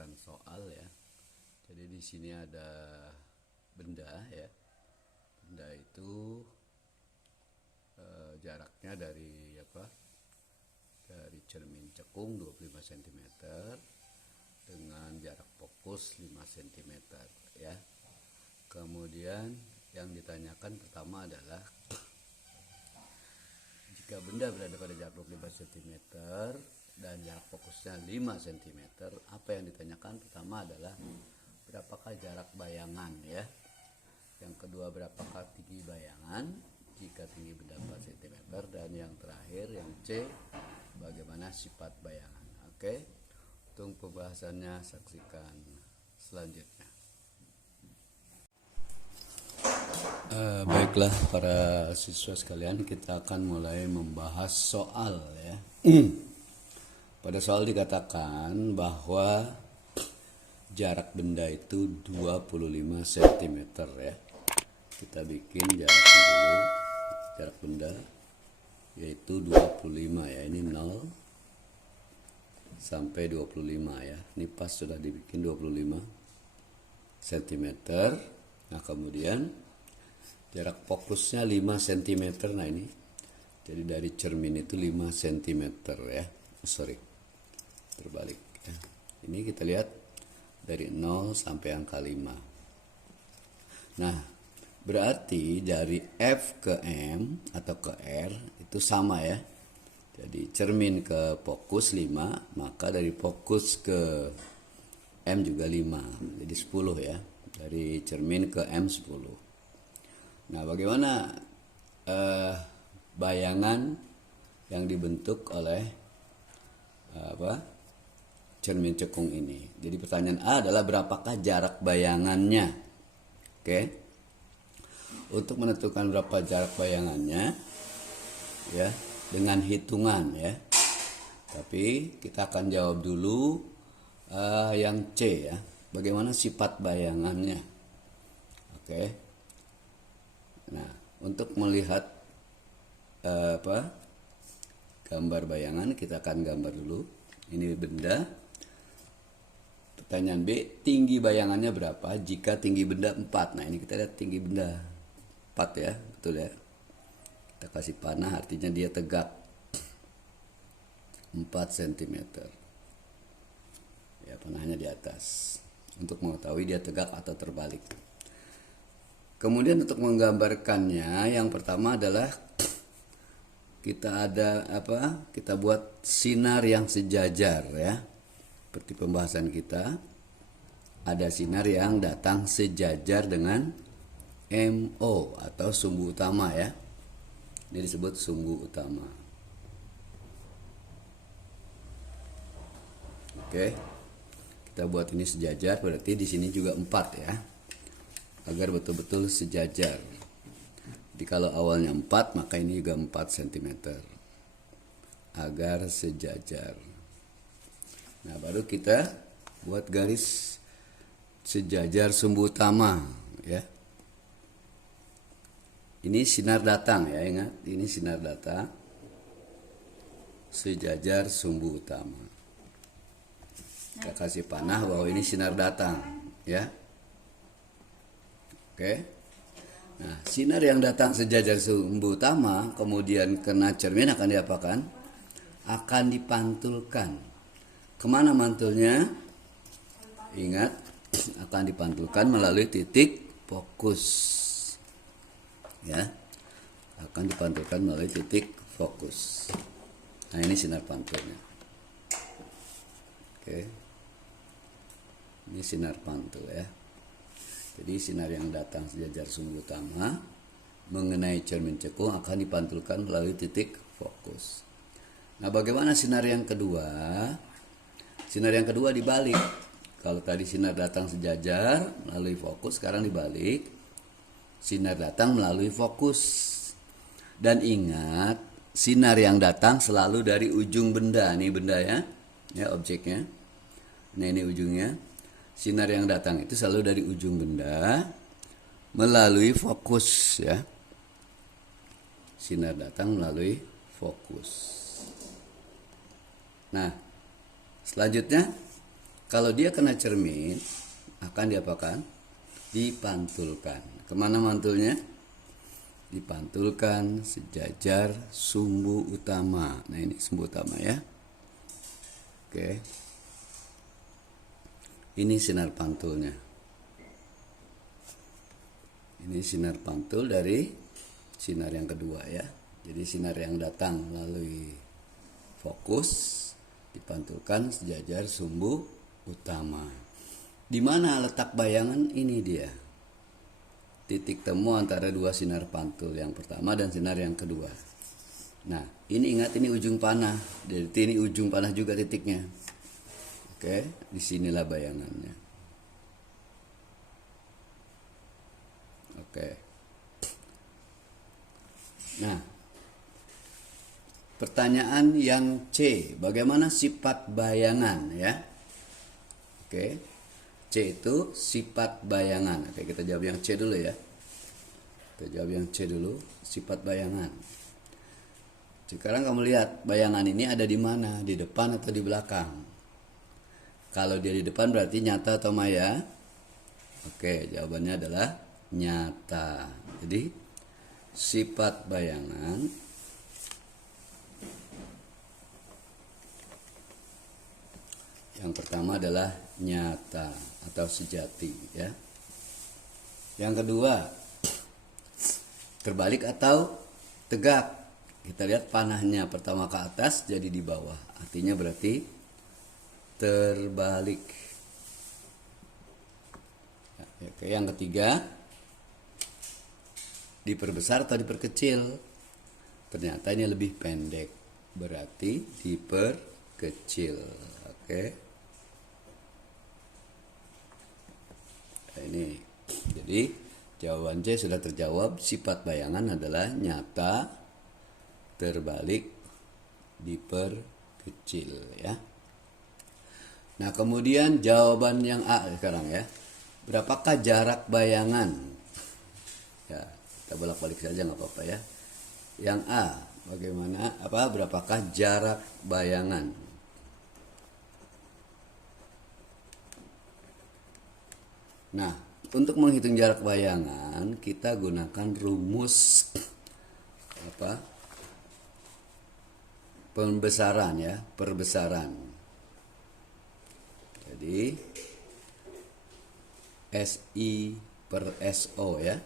pembahasan soal ya. Jadi di sini ada benda ya. Benda itu jaraknya dari cermin cekung 25 cm dengan jarak fokus 5 cm ya. Kemudian yang ditanyakan pertama adalah jika benda berada pada jarak 25 cm dan jarak fokusnya 5 cm, apa yang ditanyakan pertama adalah berapakah jarak bayangan ya. Yang kedua, berapakah tinggi bayangan jika tinggi benda 4 cm, dan yang terakhir yang C, bagaimana sifat bayangan. Oke. Untuk pembahasannya saksikan selanjutnya. Baiklah para siswa sekalian, kita akan mulai membahas soal ya. Pada soal dikatakan bahwa jarak benda itu 25 cm ya. Kita bikin jaraknya dulu. Jarak benda yaitu 25 ya. Ini 0 sampai 25 ya. Ini pas sudah dibikin 25 cm. Nah, kemudian jarak fokusnya 5 cm. Nah, ini jadi dari cermin itu 5 cm ya. Terbalik ya. Ini kita lihat dari 0 sampai angka 5. Nah, berarti dari F ke M atau ke R itu sama ya. Jadi cermin ke fokus 5, maka dari fokus ke M juga 5. Jadi 10 ya. Dari cermin ke M 10. Nah, bagaimana bayangan yang dibentuk oleh cermin cekung ini? Jadi pertanyaan A adalah berapakah jarak bayangannya? Oke. Untuk menentukan berapa jarak bayangannya ya, dengan hitungan ya. Tapi kita akan jawab dulu yang C ya. Bagaimana sifat bayangannya? Oke. Nah, untuk melihat gambar bayangan, kita akan gambar dulu. Ini benda. Pertanyaan B, tinggi bayangannya berapa jika tinggi benda 4? Nah, ini kita lihat tinggi benda 4 ya, betul ya. Kita kasih panah, artinya dia tegak 4 cm. Ya, panahnya di atas untuk mengetahui dia tegak atau terbalik. Kemudian untuk menggambarkannya, yang pertama adalah kita kita buat sinar yang sejajar ya. Seperti pembahasan kita, ada sinar yang datang sejajar dengan MO atau sumbu utama ya. Ini disebut sumbu utama. Oke. Kita buat ini sejajar, berarti di sini juga 4 ya. Agar betul-betul sejajar. Jadi kalau awalnya 4, maka ini juga 4 cm. Agar sejajar. Nah, baru kita buat garis sejajar sumbu utama ya. Ini sinar datang ya, ingat, ini sinar datang sejajar sumbu utama. Kita kasih panah bahwa ini sinar datang ya. Oke. Nah, sinar yang datang sejajar sumbu utama kemudian kena cermin akan diapakan? Akan dipantulkan. Kemana mantulnya? Ingat, akan dipantulkan melalui titik fokus. Ya, akan dipantulkan melalui titik fokus. Nah, ini sinar pantulnya. Oke. Ini sinar pantul ya. Jadi sinar yang datang sejajar sumbu utama mengenai cermin cekung akan dipantulkan melalui titik fokus. Nah, bagaimana sinar yang kedua? Sinar yang kedua dibalik. Kalau tadi sinar datang sejajar melalui fokus, sekarang dibalik. Sinar datang melalui fokus. Dan ingat, sinar yang datang selalu dari ujung benda. Ini benda ya, objeknya. Nah, ini ujungnya. Sinar yang datang itu selalu dari ujung benda melalui fokus ya. Sinar datang melalui fokus. Nah, selanjutnya Kalau dia kena cermin, akan diapakan? Dipantulkan. Kemana mantulnya? Dipantulkan sejajar sumbu utama. Nah, ini sumbu utama ya. Oke. Ini sinar pantulnya. Ini sinar pantul dari sinar yang kedua ya. Jadi sinar yang datang melalui fokus dipantulkan sejajar sumbu utama. Di mana letak bayangan? Ini dia. Titik temu antara dua sinar pantul yang pertama dan sinar yang kedua. Nah, ini ingat ini ujung panah. Jadi ini ujung panah juga titiknya. Oke, disinilah bayangannya. Oke. Nah, pertanyaan yang C, bagaimana sifat bayangan ya? Oke. C itu sifat bayangan. Oke, kita jawab yang C dulu ya. Kita jawab yang C dulu, sifat bayangan. Sekarang kamu lihat bayangan ini ada di mana? Di depan atau di belakang? Kalau dia di depan berarti nyata atau maya? Oke, jawabannya adalah nyata. Jadi sifat bayangan yang pertama adalah nyata atau sejati ya. Yang kedua, terbalik atau tegak. Kita lihat panahnya pertama ke atas jadi di bawah. Artinya berarti terbalik. Oke, yang ketiga, diperbesar atau diperkecil. Ternyata ini lebih pendek. Berarti diperkecil. Oke. Ini jadi jawaban C sudah terjawab. Sifat bayangan adalah nyata, terbalik, diperkecil ya. Nah, kemudian jawaban yang A sekarang ya. Berapakah jarak bayangan? Ya, kita bolak-balik saja nggak apa-apa ya. Yang A, bagaimana? Berapakah jarak bayangan? Nah, untuk menghitung jarak bayangan, kita gunakan rumus pembesaran ya, perbesaran. Jadi SI per SO ya.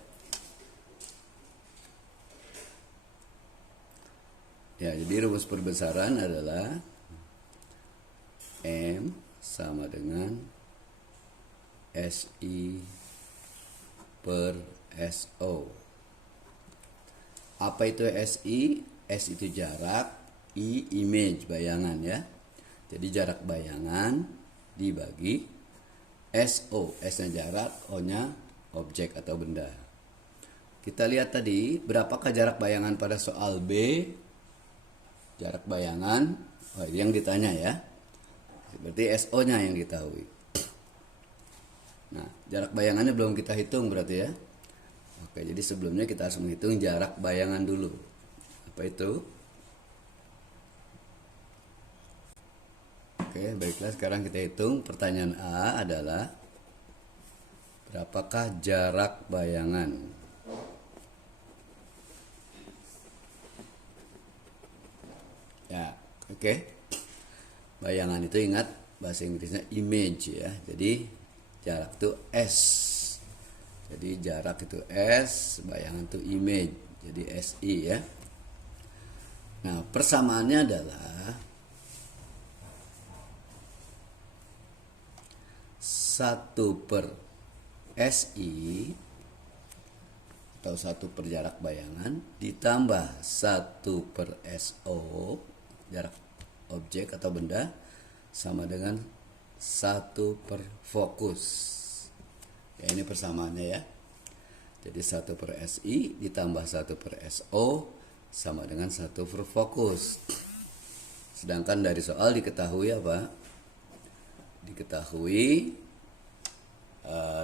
Ya, jadi rumus perbesaran adalah M sama dengan SI per SO. Apa itu SI? S itu jarak, I image, bayangan ya. Jadi jarak bayangan dibagi SO. S-nya jarak, O-nya objek atau benda. Kita lihat tadi, berapakah jarak bayangan pada soal B? Jarak bayangan, yang ditanya ya. Berarti SO-nya yang diketahui. Nah, jarak bayangannya belum kita hitung berarti ya. Oke, jadi sebelumnya kita harus menghitung jarak bayangan dulu. Apa itu? Oke, baiklah sekarang kita hitung. Pertanyaan A adalah berapakah jarak bayangan? Ya, oke. Bayangan itu ingat bahasa Inggrisnya image ya. Jadi jarak itu S. Jadi jarak itu S, bayangan itu image. Jadi SI ya. Nah, persamaannya adalah 1 per SI atau 1 per jarak bayangan ditambah 1 per SO, jarak objek atau benda, sama dengan 1 per fokus. Ya, ini persamaannya ya. Jadi 1 per SI ditambah 1 per SO sama dengan 1 per fokus. Sedangkan dari soal diketahui apa? Diketahui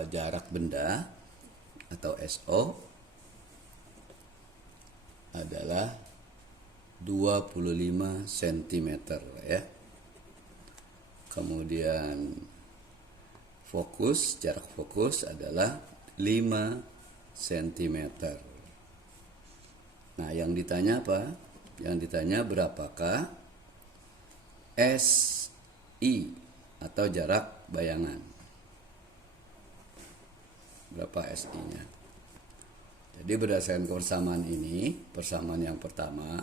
jarak benda atau SO adalah 25 cm ya. Kemudian jarak fokus adalah 5 cm. Nah, yang ditanya apa? Yang ditanya berapakah SI atau jarak bayangan. Berapa SI-nya? Jadi berdasarkan persamaan ini, persamaan yang pertama,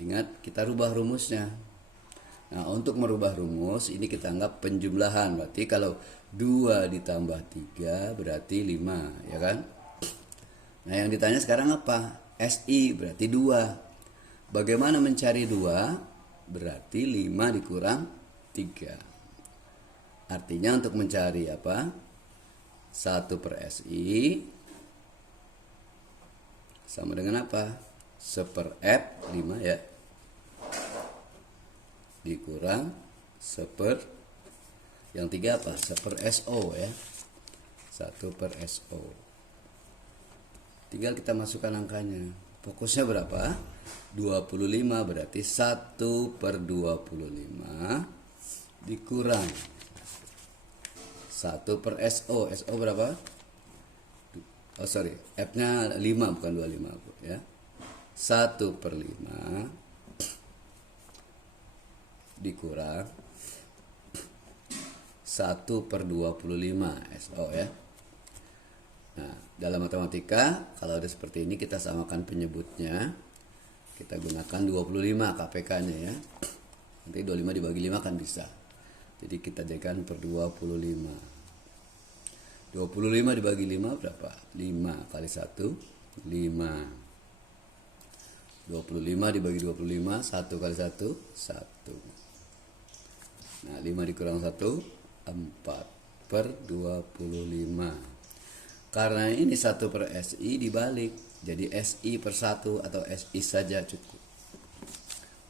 ingat kita rubah rumusnya. Nah, untuk merubah rumus ini kita anggap penjumlahan. Berarti kalau 2 ditambah 3 berarti 5, ya kan? Nah, yang ditanya sekarang apa? SI berarti 2. Bagaimana mencari 2? Berarti 5 dikurang 3. Artinya untuk mencari apa? 1 per SI sama dengan apa? 1/F 5 ya. Dikurang 1/, yang 3 apa? 1/SO ya. 1 per SO. Tinggal kita masukkan angkanya. Fokusnya berapa? 25, berarti 1 per 25 dikurang 1 per SO. SO berapa? Oh sorry, F-nya 5 bukan 25 ya. 1 per 5 dikurang 1 per 25 SO ya. Nah, dalam matematika kalau ada seperti ini kita samakan penyebutnya. Kita gunakan 25 KPK-nya ya. Nanti 25 dibagi 5 kan bisa. Jadi kita jadikan per 25. 25 dibagi 5 berapa? 5 kali 1 5. 25 dibagi 25 1 kali 1 1. Nah, 5 dikurang 1 4 per 25. Karena ini 1 per SI dibalik, jadi SI per 1 atau SI saja cukup.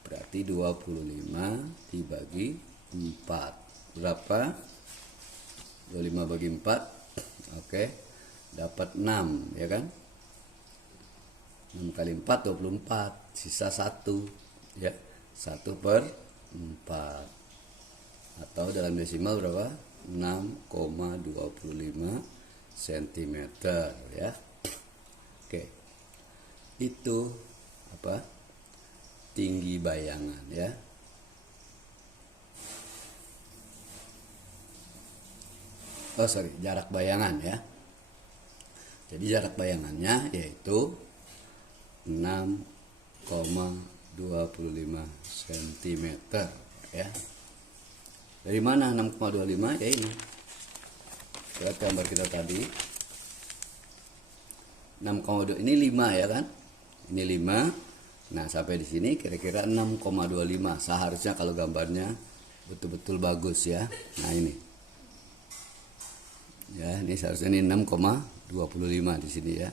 Berarti 25 dibagi 4 berapa? 25 bagi 4, oke, dapat 6 ya kan. 6 kali 4 24, sisa 1 ya. 1 per 4 atau dalam desimal berapa? 6,25 cm ya. Oke. Itu apa? Tinggi bayangan ya. Oh sorry, jarak bayangan ya. Jadi jarak bayangannya yaitu 6,25 cm ya. Dari mana 6,25? Ya ini. Lihat gambar kita tadi. 6,2 ini 5 ya kan? Ini 5. Nah, sampai di sini kira-kira 6,25. Seharusnya kalau gambarnya betul-betul bagus ya. Nah, ini. Ya, ini seharusnya ini 6,25 di sini ya.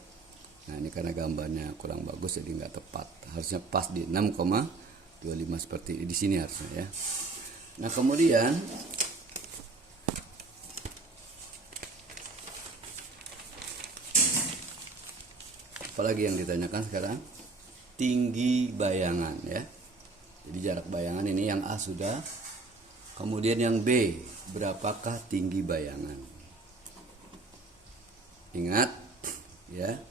Nah, ini karena gambarnya kurang bagus jadi nggak tepat. Harusnya pas di 6,25 seperti di sini harusnya ya. Nah, kemudian apalagi yang ditanyakan sekarang? Tinggi bayangan ya. Jadi jarak bayangan ini yang A sudah. Kemudian yang B, berapakah tinggi bayangan? Ingat ya,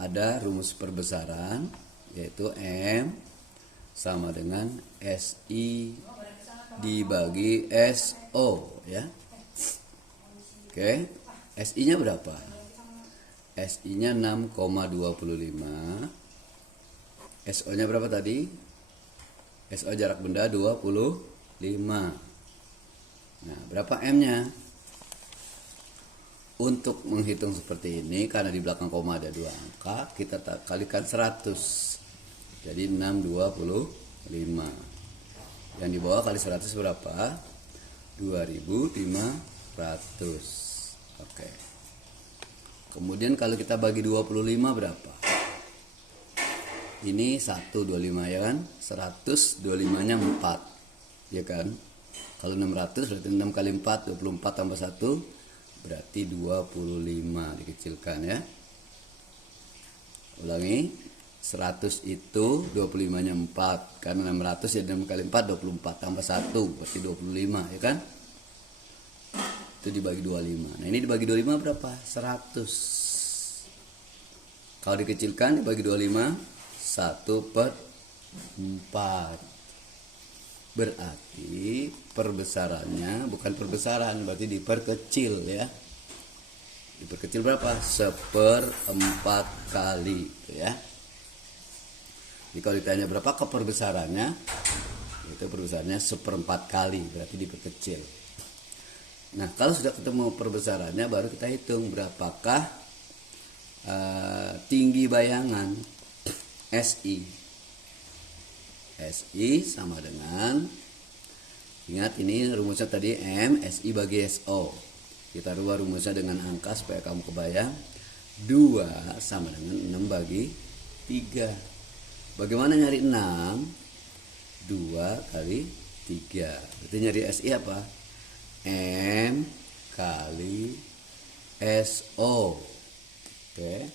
ada rumus perbesaran yaitu M sama dengan SI dibagi SO ya. Oke, SI-nya berapa? SI-nya 6,25. SO-nya berapa tadi? SO jarak benda 25. Nah, berapa M-nya? Untuk menghitung seperti ini, karena di belakang koma ada 2 angka, kita kalikan 100. Jadi 625. Yang di bawah kali 100 berapa? 2500. Oke. Kemudian kalau kita bagi 25 berapa? Ini 125 ya kan? 100, 25-nya 4. Ya kan? Kalau 600 berarti 6 kali 4, 24 tambah 1 berarti 25 dikecilkan ya. Ulangi, 100 itu 25-nya 4. Karena 600 ya 6 kali 4 24 tambah 1 berarti 25 ya kan? itu dibagi 25. Nah ini dibagi 25 berapa? 100. Kalau dikecilkan dibagi 25, 1/4. Berarti perbesarannya bukan perbesaran, berarti diperkecil ya. Diperkecil berapa? 1/4 kali gitu ya. Jadi kalau ditanya berapa perbesarannya, itu perbesarannya 1/4 kali, berarti diperkecil. Nah kalau sudah ketemu perbesarannya baru kita hitung berapakah tinggi bayangan SI. SI sama dengan, ingat ini rumusnya tadi M SI bagi SO. Kita rubah rumusnya dengan angka supaya kamu kebayang. 2 sama dengan 6 bagi 3. Bagaimana nyari 6? 2 kali 3. Berarti nyari SI apa? M kali SO. Oke.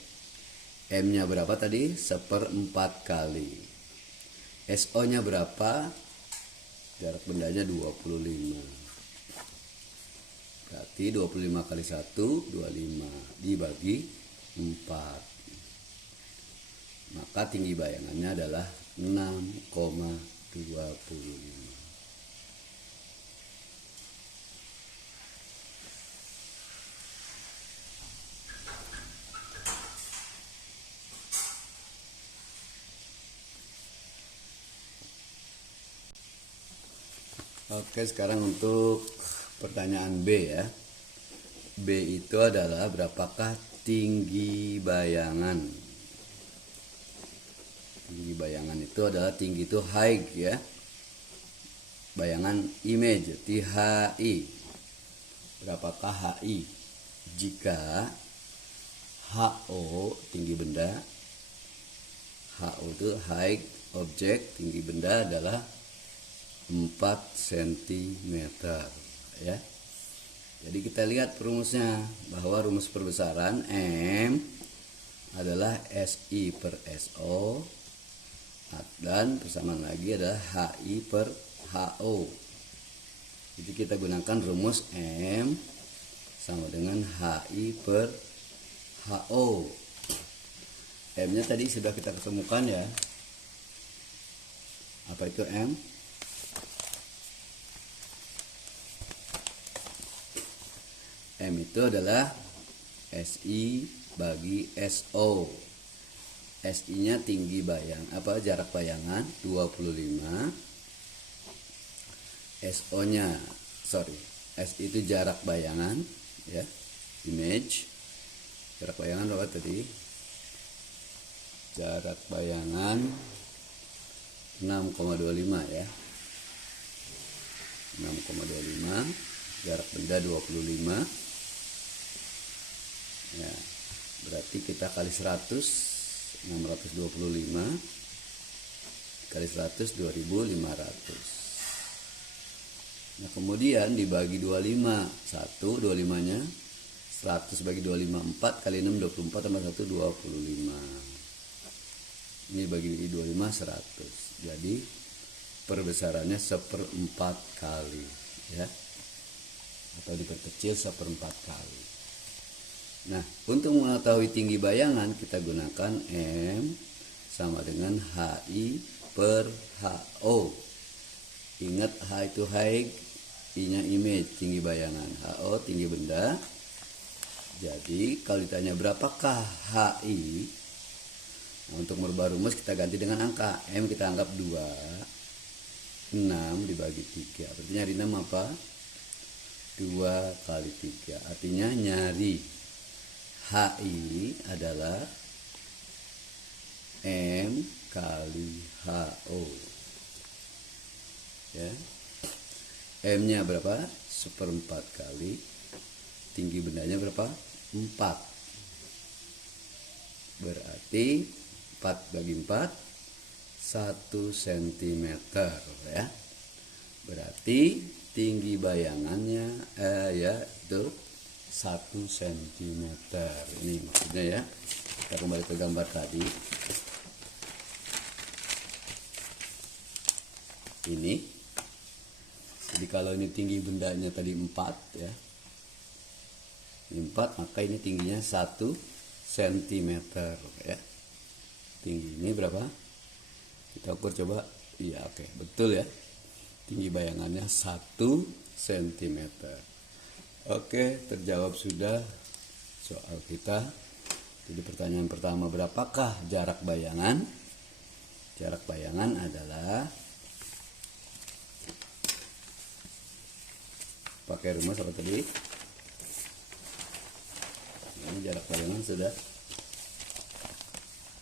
M-nya berapa tadi? 1/4 kali. SO-nya berapa? Jarak bendanya 25. Berarti 25 kali 1, 25. Dibagi 4. Maka tinggi bayangannya adalah 6,25. Oke, sekarang untuk pertanyaan B ya. B itu adalah berapakah tinggi bayangan. Tinggi bayangan itu adalah tinggi itu height ya. Bayangan image, THI. Berapakah HI? Jika HO tinggi benda, HO itu height objek, tinggi benda adalah 4 cm ya. Jadi kita lihat rumusnya, bahwa rumus perbesaran M adalah SI per SO dan persamaan lagi adalah HI per HO. Jadi kita gunakan rumus M sama dengan HI per HO. M-nya tadi sudah kita ketemukan ya. Apa itu M? M itu adalah SI bagi SO. SI-nya tinggi jarak bayangan 25. SI itu jarak bayangan ya, image. Jarak bayangan berapa tadi? Jarak bayangan 6,25 ya. 6,25. Jarak benda 25. Ya, berarti kita kali 100, 625 kali 100, 2500. Nah kemudian dibagi 25, 25-nya 100 bagi 25, 4 kali 6, 24 tambah 1, 25. Ini bagi 25, 100. Jadi perbesarannya 1/4 kali ya, atau diperkecil 1/4 kali. Nah, untuk mengetahui tinggi bayangan kita gunakan M sama dengan HI per HO. Ingat H itu height, I-nya image, tinggi bayangan, HO tinggi benda. Jadi kalau ditanya berapakah HI, nah, untuk merubah rumus kita ganti dengan angka. M kita anggap 2, 6 dibagi 3. Artinya nyari 6 apa? 2 kali 3. Artinya nyari HI adalah M kali HO ya. M-nya berapa? 1/4 kali. Tinggi bendanya berapa? 4. Berarti 4 bagi 4 1 cm ya. Berarti tinggi bayangannya ya itu 1 cm. Ini maksudnya ya. Kita kembali ke gambar tadi. Ini. Jadi kalau ini tinggi bendanya tadi 4 ya. Ini 4, maka ini tingginya 1 cm ya. Tinggi ini berapa? Kita ukur coba. Iya, oke, betul ya. Tinggi bayangannya 1 cm. Oke, terjawab sudah soal kita. Jadi pertanyaan pertama, berapakah jarak bayangan? Jarak bayangan adalah, pakai rumus apa tadi? Ini jarak bayangan sudah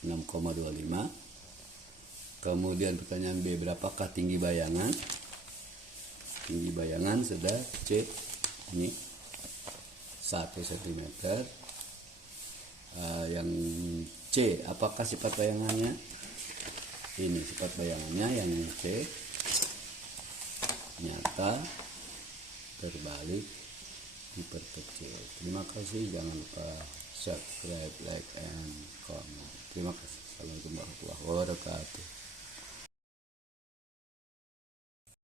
6,25. Kemudian pertanyaan B, berapakah tinggi bayangan? Tinggi bayangan sudah C, ini 1 cm. Yang C, apakah sifat bayangannya? Ini sifat bayangannya yang C, nyata, terbalik, diperkecil. Terima kasih, jangan lupa subscribe, like, and comment. Terima kasih. Assalamualaikum warahmatullahi wabarakatuh.